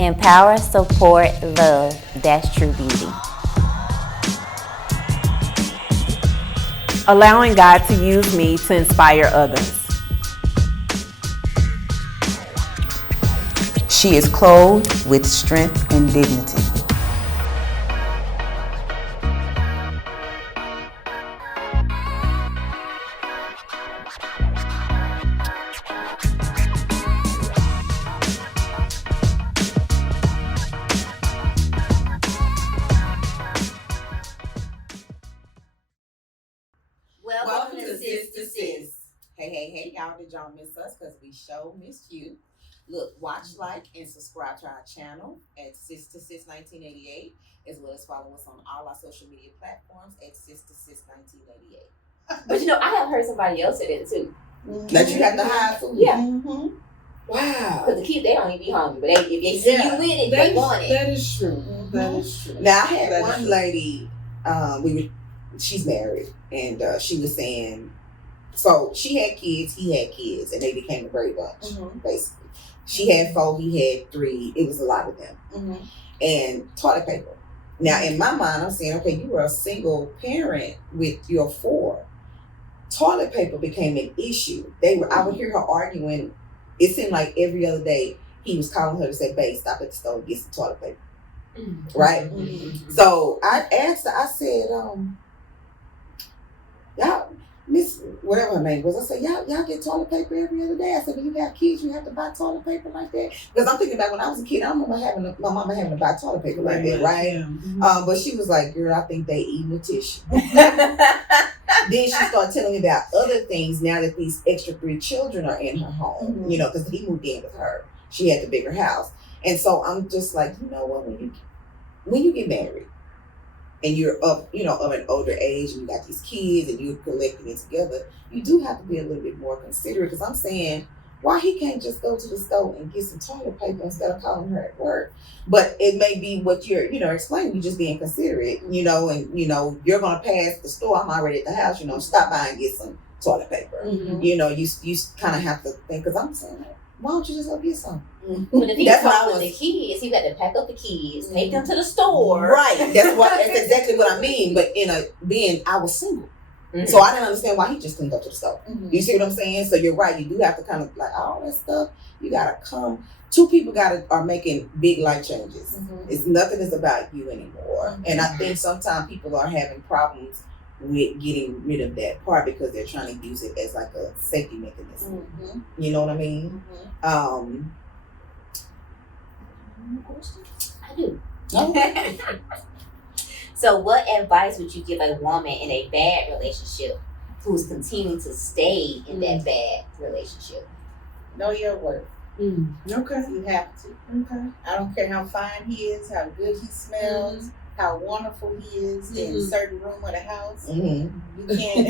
Empower, support, love. That's true beauty. Allowing God to use me to inspire others. She is clothed with strength and dignity. Welcome to Sis To Sis. Hey, y'all, did y'all miss us? Because we sure missed you. Look, watch, like, and subscribe to our channel at Sis To Sis 1988, as well as follow us on all our social media platforms at Sis To Sis 1988. But I have heard somebody else say that too. That you have to hide food? Yeah. Mm-hmm. Wow. Because the kids, they don't even be hungry, but if they see you with it, they want it. That is true. Mm-hmm. That is true. Now, I had one lady, she's married, and she was saying, so she had kids, he had kids, and they became a great bunch, basically. She had 4, he had 3. It was a lot of them. And toilet paper. Now, in my mind, I'm saying, okay, you were a single parent with your 4. Toilet paper became an issue. I would hear her arguing. It seemed like every other day he was calling her to say, babe, stop at the store and get some toilet paper. Right? So I asked her, I said, y'all, Miss, whatever her name was, I said, y'all get toilet paper every other day. I said, when you have kids, you have to buy toilet paper like that. Because I'm thinking about when I was a kid, I remember my mama having to buy toilet paper like that, right? Yeah. But she was like, girl, I think they eating the tissue. Then she started telling me about other things now that these extra 3 children are in her home, because he moved in with her. She had the bigger house. And so I'm just like, you know what, when you get married, and you're of an older age, and you got these kids, and you're collecting it together, you do have to be a little bit more considerate. Because I'm saying, why he can't just go to the store and get some toilet paper instead of calling her at work? But it may be what you're, explaining. You just being considerate, and you're gonna pass the store. I'm already at the house. Stop by and get some toilet paper. You kind of have to think. Because I'm saying, why don't you just go get some? But if he's with the kids, you got to pack up the kids, take them to the store. Right. That's exactly what I mean. But I was single. So I didn't understand why he just couldn't go to the store. You see what I'm saying? So you're right. You do have to kind of like all that stuff. You gotta come. 2 people are making big life changes. It's nothing is about you anymore. And I think sometimes people are having problems with getting rid of that part because they're trying to use it as like a safety mechanism. You know what I mean? I do. Okay. So what advice would you give a woman in a bad relationship who's continuing to stay in that bad relationship? Know your worth. Okay. You have to. Okay. I don't care how fine he is, how good he smells, how wonderful he is in a certain room of the house. You can't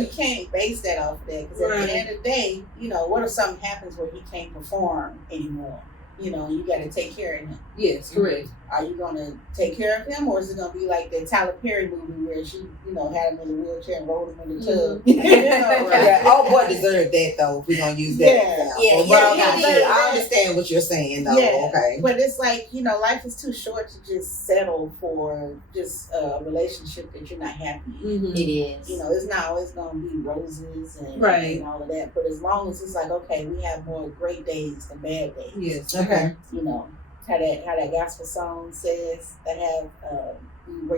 you can't base that off of that. Because at the end of the day, what if something happens where he can't perform anymore? You got to take care of him. Yes, correct. Are you going to take care of him, or is it going to be like that Tyler Perry movie where she, had him in the wheelchair and rolled him in the tub? Yeah, all boy deserved that though. If we're going to use that. I understand what you're saying though. Yeah. Okay. But it's like, life is too short to just settle for just a relationship that you're not happy in. It is. It's not always going to be roses and all of that. But as long as it's like, okay, we have more great days than bad days. Yes. Okay. How that gospel song says, that have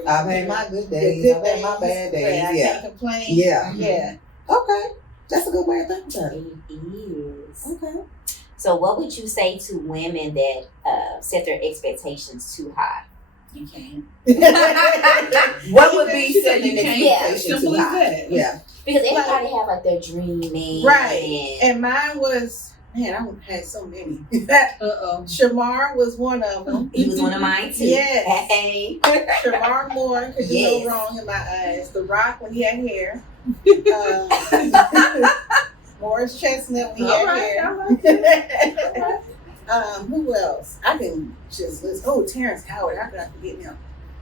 I've had my good days, I've had my bad days. I can't complain. Yeah. Okay. That's a good way of thinking about it. It is. Okay. So what would you say to women that set their expectations too high? You can't. What would be setting an expectation too high? Yeah. Because everybody have like their dream man. Right. And mine was, man, I had so many. Shamar was one of them. He was one of mine too. Yes. Hey. Shamar Moore, because you know wrong in my eyes. The Rock when he had hair. Morris Chestnut when he had hair. Who else? I can just list. Terrence Howard. How could I forget him?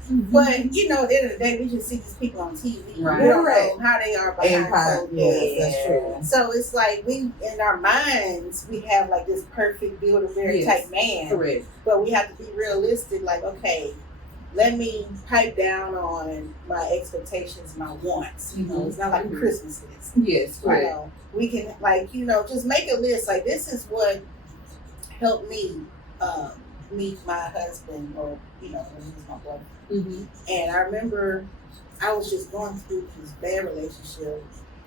But you know, at the end of the day, we just see these people on TV. Right. We don't Right. know how they are behind closed doors. Yes, that's true. So it's like we, in our minds, we have like this perfect Build-A-Bear type man. Correct. But we have to be realistic. Like, okay, let me pipe down on my expectations, my wants. You know, it's not like a Christmas list. Yes, You know, we can like, you know, just make a list. Like, this is what helped me meet my husband, or you know, when he was my brother. And I remember I was just going through this bad relationship,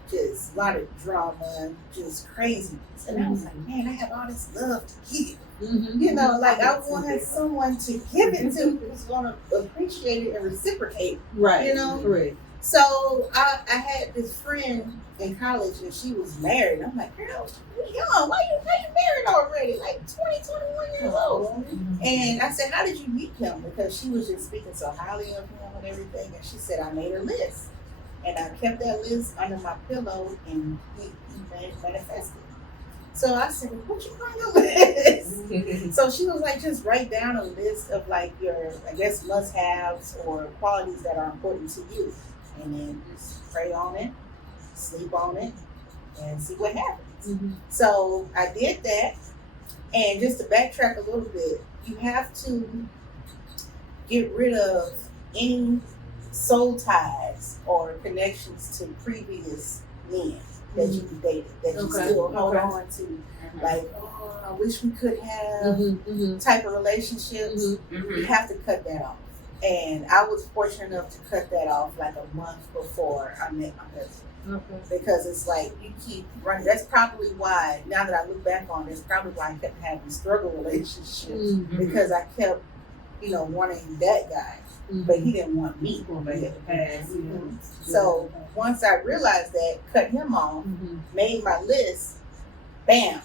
just a lot of drama, just craziness. And I was like, man, I have all this love to give. You know, like I wanted someone to give it to who's going to appreciate it and reciprocate. Right. You know? Correct. So I had this friend in college and she was married. I'm like, girl, you're young. Why you married already? Like 20, 21 years old. And I said, how did you meet him? Because she was just speaking so highly of him and everything. And she said, I made a list. And I kept that list under my pillow and he manifested. So I said, what you call your list? So she was like, just write down a list of like your, I guess, must-haves or qualities that are important to you. And then just pray on it, sleep on it, and see what happens. So I did that. And just to backtrack a little bit, you have to get rid of any soul ties or connections to previous men that you dated, that you still hold on to. Like, oh, I wish we could have type of relationships. You have to cut that off. And I was fortunate enough to cut that off like a month before I met my husband. Because it's like you keep running. That's probably why, now that I look back on it, that's probably why I kept having struggle relationships. Because I kept, you know, wanting that guy. But he didn't want me. So once I realized that, cut him off, made my list, bam,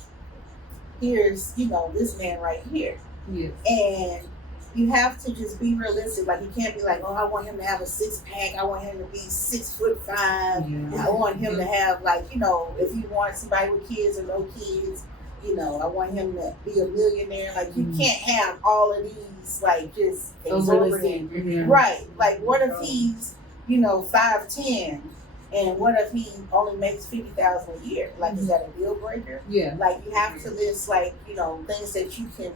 here's, you know, this man right here. And you have to just be realistic. Like, you can't be like, oh, I want him to have a 6-pack. I want him to be 6'5". I want him to have, like, you know, if you want somebody with kids or no kids, you know, I want him to be a millionaire. Like, you can't have all of these, like, just exorbitant. Right. Like, what if he's, you know, 5'10", and what if he only makes $50,000 a year? Like, is that a deal breaker? Like, you have to list, like, you know, things that you can,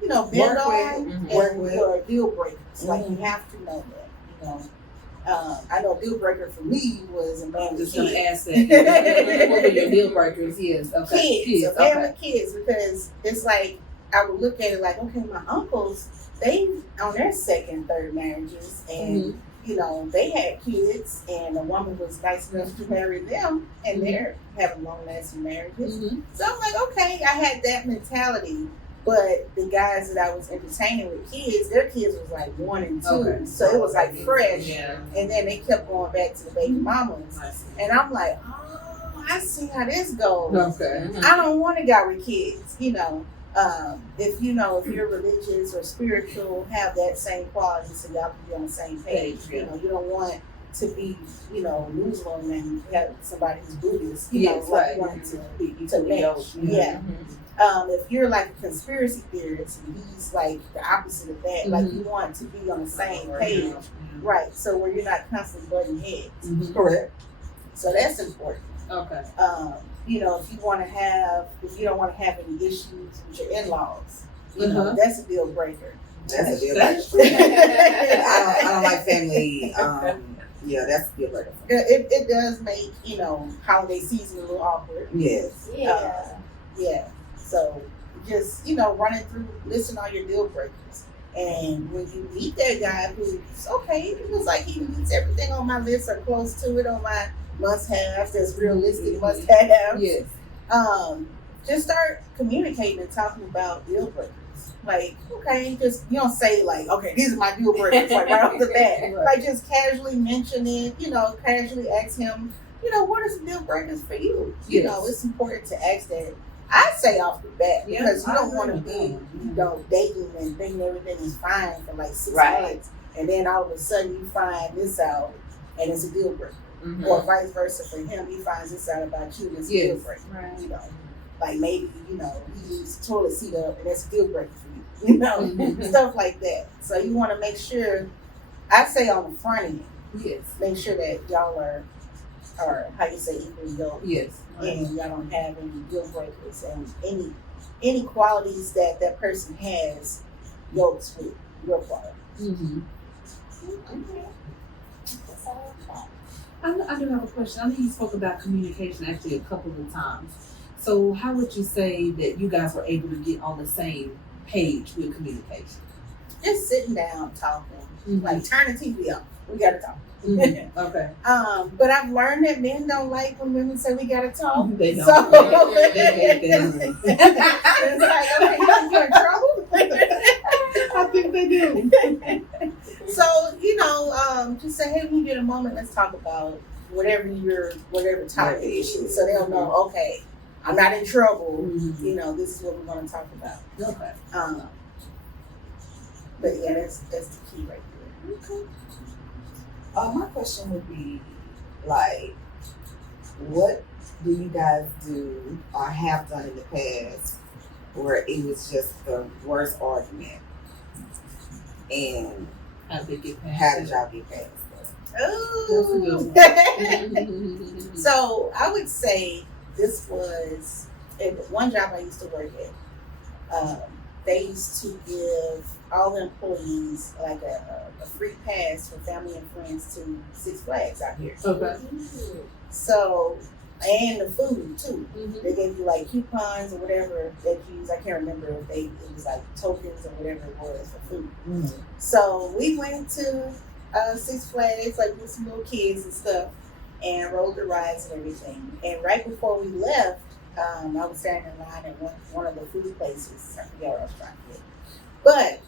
you know, bend on or deal breakers. Like, you have to know that, you know. I know deal breaker for me was a man with kids. Going to ask that. What are your deal breakers? Yes, okay. Kids, a man with kids, because it's like, I would look at it like, okay, my uncles, they on their second, third marriages, and you know, they had kids, and a woman was nice enough to marry them, and they're having long-lasting marriages. So I'm like, okay, I had that mentality. But the guys that I was entertaining with kids, their kids was like 1 and 2. So it was like fresh. And then they kept going back to the baby mamas. And I'm like, oh, I see how this goes. I don't want a guy with kids, you know. If you're religious or spiritual, have that same quality so y'all can be on the same page. You know, you don't want to be, you know, Muslim and have somebody who's Buddhist. You know, like you want to match. If you're like a conspiracy theorist and he's like the opposite of that, like you want to be on the same page, right? So where you're not constantly butting heads. Correct. So that's important. You know, if you don't want to have any issues with your in-laws, you know, that's a deal breaker. That's a deal breaker. I don't like family. Yeah, that's a deal breaker. It does make, you know, holiday season a little awkward. Yes. Yeah. So just, you know, running through, listen all your deal breakers. And when you meet that guy who's okay, it was like he meets everything on my list or close to it on my must-haves, that's realistic must-haves. Just start communicating and talking about deal breakers. Like, okay, just, you don't say like, okay, these are my deal breakers, like right off the bat. Like, just casually mention it, you know, casually ask him, you know, what are some deal breakers for you? You know, it's important to ask that. I say off the bat, because you don't want to be, you know, dating and thinking everything is fine for like 6 months, and then all of a sudden you find this out and it's a deal breaker. Or vice versa for him, he finds this out about you and it's a deal breaker. You know, like maybe, you know, he leaves toilet seat up and that's a deal breaker for you. You know, stuff like that. So you want to make sure I say on the front end, Yes. make sure that y'all are how you say equally yoked, Yes. and y'all don't have any deal breakers and any qualities that person has yokes with your quality. Mm-hmm. That's all I'm about. I do have a question. I know you spoke about communication actually a couple of times. So how would you say that you guys were able to get on the same page with communication? Just sitting down talking, Mm-hmm. like turn the TV off. We gotta talk. Mm-hmm. Okay. But I've learned that men don't like when women say we gotta talk. They don't. So They it's like, okay, you're in trouble. I think they do. So, just say, hey, when you get a moment, let's talk about whatever topic is. So they'll know, okay, I'm not in trouble. Mm-hmm. This is what we're going to talk about. Okay. But yeah, that's the key right there. Okay. My question would be, like, what do you guys do or have done in the past where it was just the worst argument? And How did they get past how did y'all get past that? Ooh. So I would say this was at one job I used to work at. They used to give all the employees like a free pass for family and friends to Six Flags out here. Okay. So, and the food too. Mm-hmm. They gave you like coupons or whatever that you use. I can't remember if it was like tokens or whatever it was for food. Mm-hmm. So we went to Six Flags like with some little kids and stuff, and rode the rides and everything. And right before we left, I was standing in line at one of the food places. I forget what I was trying to get. But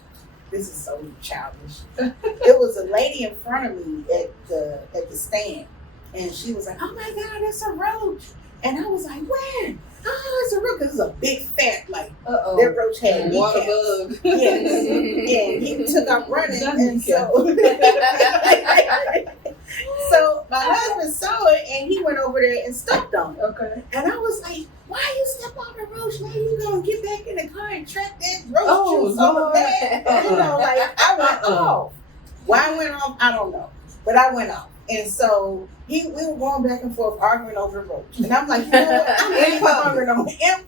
this is so childish. It was a lady in front of me at the stand, and she was like, "Oh my God, it's a roach!" And I was like, "Where? Oh, it's a roach!" Because it's a big fat like that roach had Water kneecaps. bug. Yes, and he took off running, and so so my husband saw it, and he went over there and stepped on it. Okay. And I was like, "Why you step on the roach? Now you gonna get back in the car and track that roach juice on the Lord. bag?" Like I went off. Why I went off, I don't know, but I went off. And so we were going back and forth arguing over the roach. And I'm like, you know what? I'm in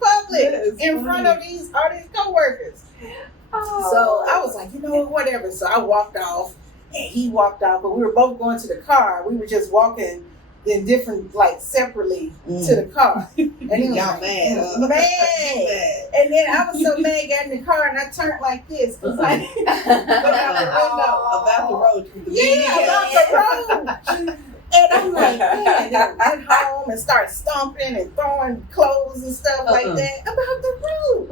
public, in front of all these coworkers. So I was like, you know what, whatever. So I walked off, and he walked off, but we were both going to the car. We were just walking in different, like separately to the car. And he was Y'all like, mad, mad. And then I was so mad, got in the car, and I turned like this. Cause like, About the road. about the road. And I'm like, man, then I went home and started stomping and throwing clothes and stuff like that about the road.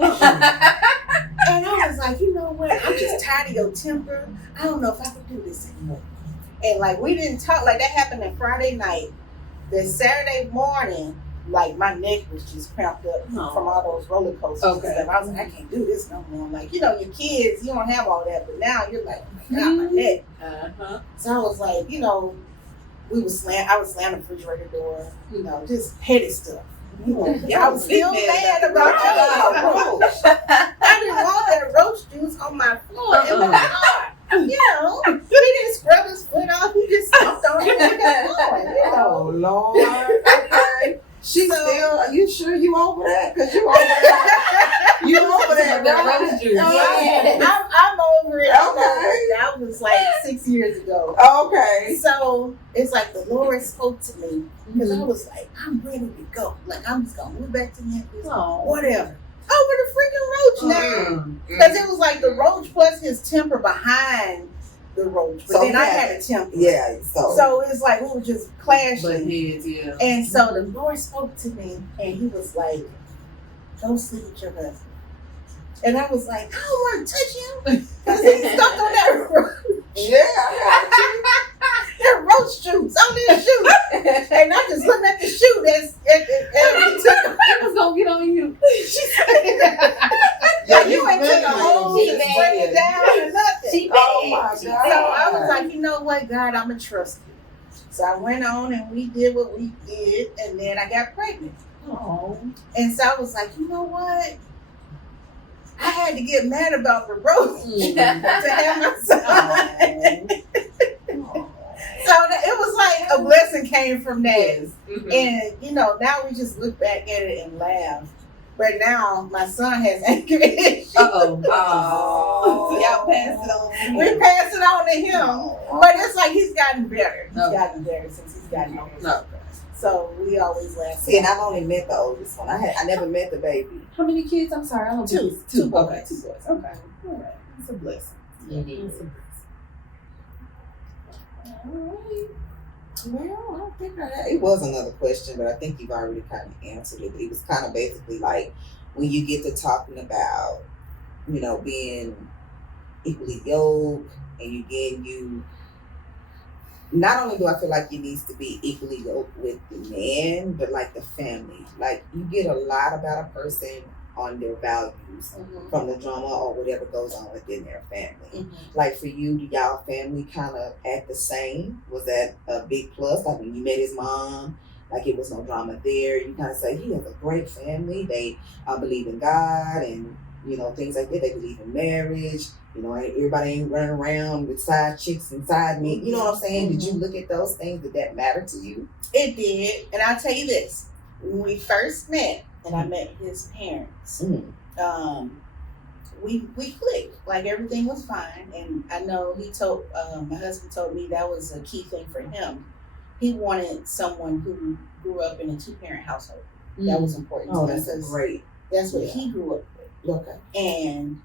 And I was like, you know what? I'm just tired of your temper. I don't know if I can do this anymore. And like, we didn't talk. Like, that happened on Friday night. Then Saturday morning, like, my neck was just cramped up from all those roller coasters and stuff. I was like, I can't do this no more. Like, your kids, you don't have all that, but now you're like, oh my God, my neck. So I was like, I would slam the refrigerator door, just petty stuff. I was still mad about that. I didn't want that roach juice on my floor in my car. He didn't scrub his foot off. He just stomped on it and kept going. Oh Lord. Okay. She's still. Are you sure you over that? Because you over that. You over that, right? Yeah. I'm over it. Okay. That was like 6 years ago. Okay. So it's like the Lord spoke to me because I was like, I'm ready to go. Like, I'm just gonna move back to Memphis. Whatever. Over the freaking roach now. Because it was like the roach plus his temper behind the roach. But then I had a temper. Yeah. So it's like we were just clashing. But heads, yeah. And so the Lord spoke to me, and he was like, "Go sleep with your husband." And I was like, I don't want to touch him because he's stuck on that roach. Yeah, I got you. That roach juice on his shoe. And I just looked at the shoe and he took I was gonna get on you. Yeah, you ain't took a whole She to bad. spray it down or nothing. She bad. Oh my God. She So I was bad. like, you know what, God, I'm going to trust you. So I went on and we did what we did, and then I got pregnant. Oh. And so I was like, you know what? I had to get mad about the roach to have my son. it was like a blessing came from that. Mhm. And now we just look back at it and laugh. But now my son has anger issues. Oh. Oh. Y'all pass it on. We pass it on to him. But it's like he's gotten better. He's Okay. gotten better since he's gotten older. No. So we always laugh. See, and I've only met the oldest one. I never met the baby. How many kids? I'm sorry, I don't Two. Two. Two boys. Okay, 2 boys. Okay. All right. It's a blessing. It is. It's a blessing. All right. Well, I don't think I had. It was another question, but I think you've already kind of answered it. But it was kind of basically like when you get to talking about, being equally yoked, and you. Not only do I feel like you needs to be equally yoked with the man, but like the family. Like you get a lot about a person on their values from the drama or whatever goes on within their family. Like for you, do y'all family kind of act the same? Was that a big plus? Like when you met his mom, like it was no drama there. You kind of say he has a great family. They believe in God and things like that. They believe in marriage. Everybody ain't running around with side chicks and side men. You know what I'm saying? Did you look at those things? Did that matter to you? It did. And I'll tell you this. When we first met and I met his parents, we clicked. Like everything was fine. And I know my husband told me that was a key thing for him. He wanted someone who grew up in a 2-parent household. That was important to him. That's great. That's what he grew up with. Okay. And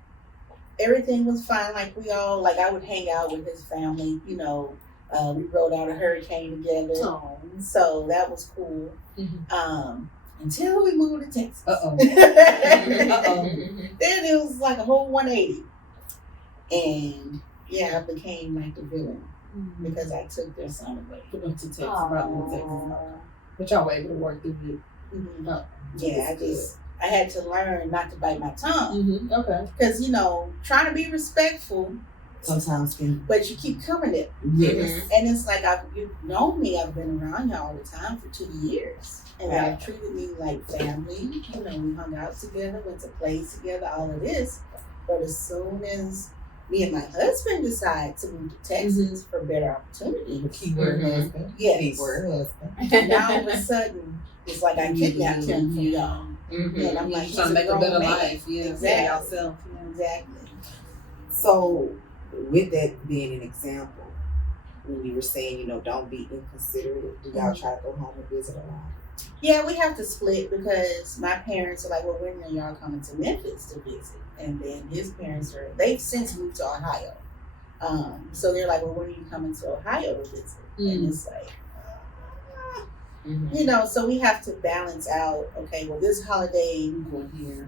everything was fine. Like I would hang out with his family, we rode out a hurricane together. Oh. So that was cool. Until we moved to Texas. Uh-oh. Then it was like a whole 180. And I became like the villain because I took their son away. Put them to Texas, brought them to Texas. But y'all were able to work through it. Yeah, I had to learn not to bite my tongue. Okay. Because, trying to be respectful, Sometimes but you keep coming at me. yes. And it's like, you've known me, I've been around y'all all the time for 2 years. And y'all treated me like family. We hung out together, went to plays together, all of this. But as soon as me and my husband decide to move to Texas for better opportunities. Keyword husband. Yes. Keyword husband. Now all of a sudden, it's like I kidnapped him from y'all. And I'm like, trying to make a better man. life. Yeah. Exactly. Yourself. Exactly. So, with that being an example, when you were saying, don't be inconsiderate, do y'all try to go home and visit a lot? Yeah, we have to split because my parents are like, well, when are y'all coming to Memphis to visit? And then his parents they've since moved to Ohio. So they're like, well, when are you coming to Ohio to visit? And it's like, so we have to balance out, okay, well, this holiday, we're going here.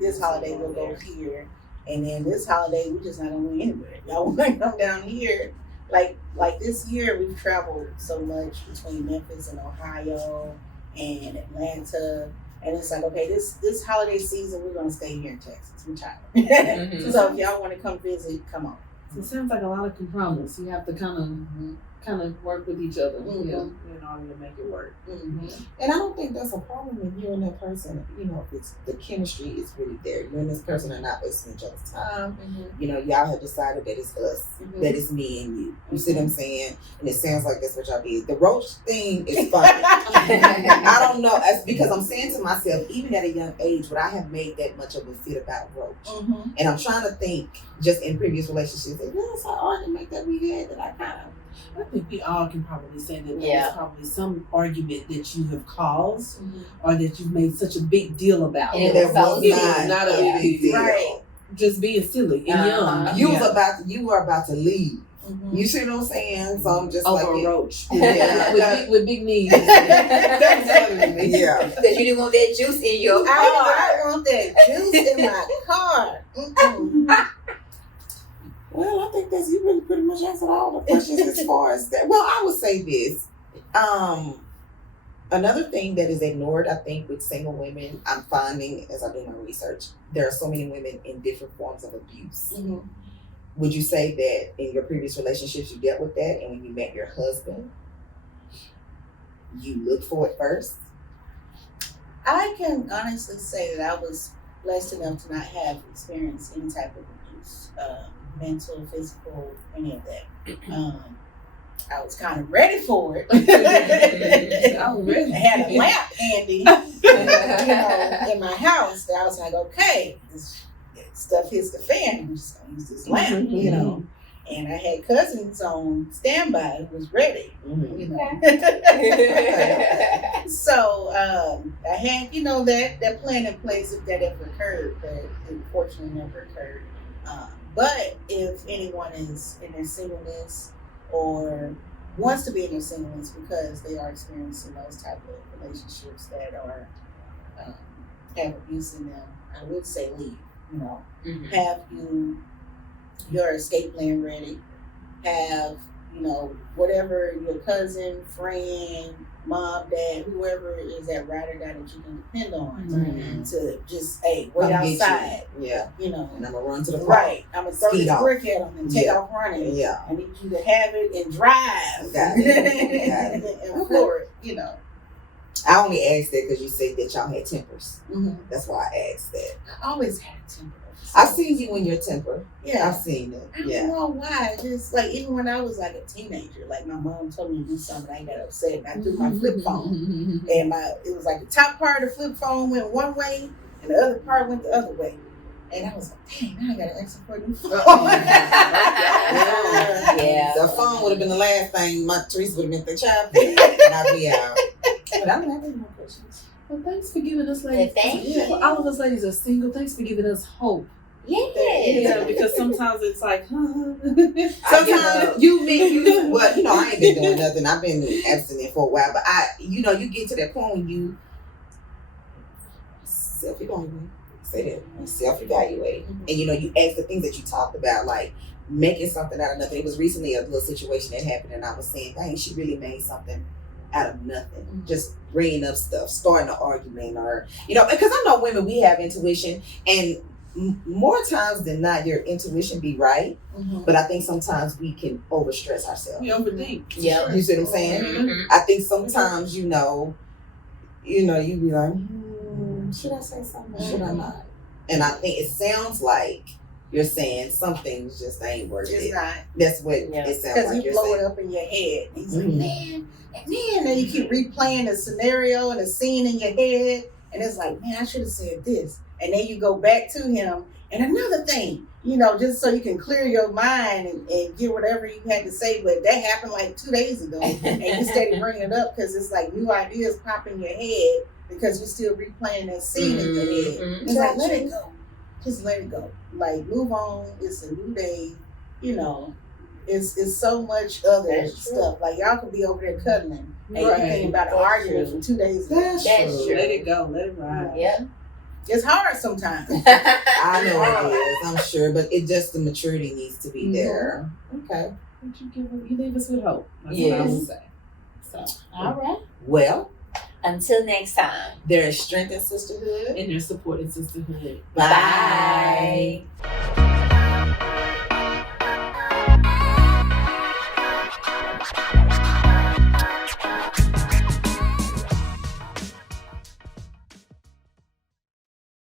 This holiday, we'll go here. And then this holiday, we're just not going to go anywhere. Y'all want to come down here. Like this year, we've traveled so much between Memphis and Ohio and Atlanta. And it's like, okay, this holiday season, we're going to stay here in Texas. We're tired. So if y'all want to come visit, come on. So it sounds like a lot of compromise. You have to kind of work with each other, in order to make it work. And I don't think that's a problem if you and that person, if it's the chemistry is really there. You and this person are not wasting each other's time. Y'all have decided that it's us, that it's me and you. You see what I'm saying? And it sounds like that's what y'all did. The roach thing is funny. I don't know. That's because I'm saying to myself, even at a young age, would I have made that much of a fit about a roach? And I'm trying to think, just in previous relationships, that that's an argument that we had that I think we all can probably say that there's probably some argument that you have caused or that you've made such a big deal about. And that was not a big deal. Right. Just being silly and young. You were about to leave. You see what I'm saying? So I'm just over like a roach. Yeah. with big knees. That was funny to me. Yeah. Because you didn't want that juice in your car. I want that juice in my car. Well, I think you really pretty much answered all the questions as far as that. Well, I would say this. Another thing that is ignored, I think, with single women, I'm finding as I do my research, there are so many women in different forms of abuse. Would you say that in your previous relationships you dealt with that, and when you met your husband, you looked for it first? I can honestly say that I was blessed enough to not have experienced any type of abuse. Mental, physical, any of that. I was kind of ready for it. Already. I had a lamp handy, in my house. That I was like, okay, this stuff hits the fan. I'm just gonna use this lamp, And I had cousins on standby who was ready, So I had, that plan in place if that ever occurred, but it unfortunately never occurred. But if anyone is in their singleness or wants to be in their singleness because they are experiencing those type of relationships that are have abuse in them, I would say leave. Have your escape plan ready. Have whatever your cousin, friend, mom, dad, whoever is that ride or die that you can depend on to just wait outside. Yeah. And I'm gonna run to the park. Right. I'm gonna throw this brick at them and take off running. Yeah. I need you to have it and drive. Got it. And floor it, I only asked that because you said that y'all had tempers. That's why I asked that. I always had a temper. I've seen you in your temper. Yeah. I've seen it. I don't know why. Just like even when I was like a teenager, like my mom told me to do something, I got upset and I threw my flip phone. And it was like the top part of the flip phone went one way and the other part went the other way. And I was like, dang, now I got to answer for a new phone. Yeah. The phone would have been the last thing. Teresa would have been the child. And I'd be out. But I don't have any more questions. Well, thanks for giving us, ladies. Thank you. All of us ladies are single. Thanks for giving us hope. Yeah. Because sometimes it's like, sometimes you I ain't been doing nothing. I've been abstinent for a while, but you get to that point when you self-evaluate, and you ask the things that you talked about, like making something out of nothing. It was recently a little situation that happened, and I was saying, dang, she really made something out of nothing, just bringing up stuff, starting an argument, or because I know women, we have intuition, and more times than not, your intuition be right, but I think sometimes we can overstress ourselves. We overthink. Yeah. You see what I'm saying? I think sometimes you be like, should I say something? Should I not? And I think it sounds like you're saying some things just ain't worth It's it. not. That's what it sounds Because like you you're blow saying. it up in your head. He's like, man, then you keep replaying the scenario and the scene in your head, and it's like, man, I should have said this. And then you go back to him, and another thing, just so you can clear your mind and get whatever you had to say. But that happened like 2 days ago, and you steady bringing it up because it's like new ideas pop in your head because you're still replaying that scene in your head. It's like, let it go. Just let it go. Like, move on. It's a new day. It's so much other stuff. Like, y'all could be over there cuddling and you thinking about an argument from 2 days ago. That's true. Let it go. Let it ride. Yeah. It's hard sometimes. I know it is, I'm sure, but the maturity needs to be there. Okay. But you leave us with hope. That's what I would say. So, All right. Well, Until next time. there is strength in sisterhood. and your support in sisterhood. Bye.